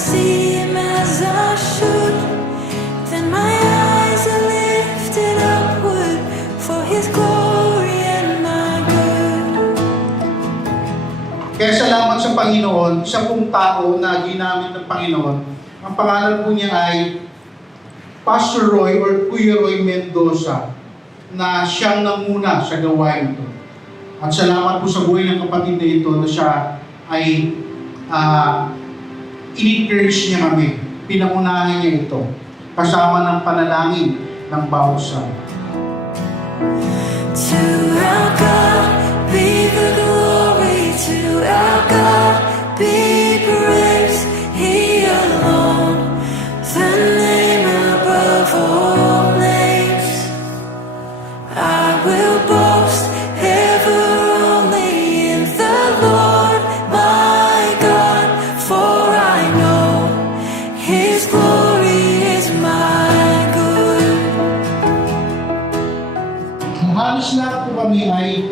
see him as I should, then my eyes are lifted upward for his glory and my good. Kaya salamat sa Panginoon, siya pong tao na ginamit ng Panginoon. Ang pangalan po niya ay Pastor Roy or Kuya Roy Mendoza, na siyang namuna sa gawain ito. At salamat po sa buhay ng kapatid na ito na siya ay in-encourage niya kami. Pinangunahan niya ito kasama ng panalangin ng bawat isa. To our God be the glory, to our God be praise, He alone, the name above all names. I will boast ever only in the Lord my God, for I know His glory is my good. Halos lahat po kami ay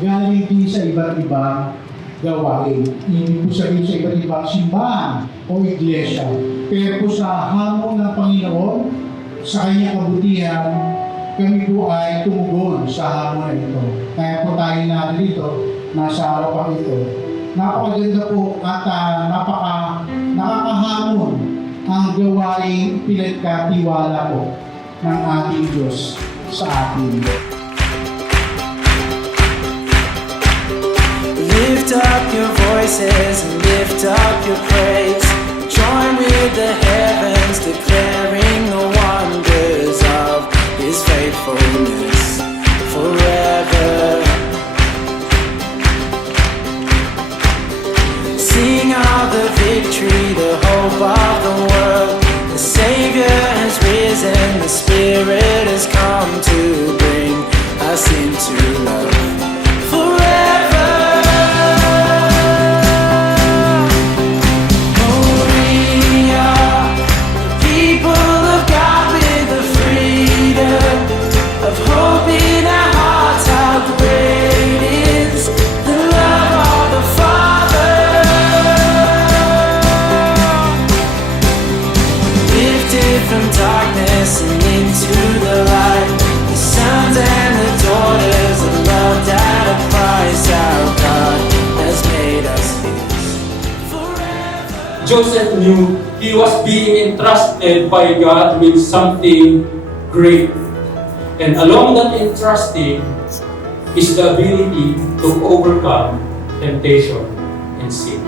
galing din sa iba't ibang gawain. Hindi po sabihin sa iba't ibang simbahan o iglesia. Pero po sa hamon ng Panginoon, sa kanyang kabutihan, kami po ay tumugon sa hamon na ito. Kaya po tayo na dito, nasa harapan ito. Napakaganda po at nakakahamon ang gawain pinagkatiwala po ng ating Diyos sa atin. Lift up your voices and lift up your praise. Join with the heavens, declaring the wonders of His faithfulness forever. Sing of the victory, the hope of the world. The Savior has risen, the Spirit has come to bring us into love forever. From darkness and into the light, the sons and the daughters are loved at a price. Our God has made us His forever. Joseph knew he was being entrusted by God with something great. And along that entrusting is the ability to overcome temptation and sin.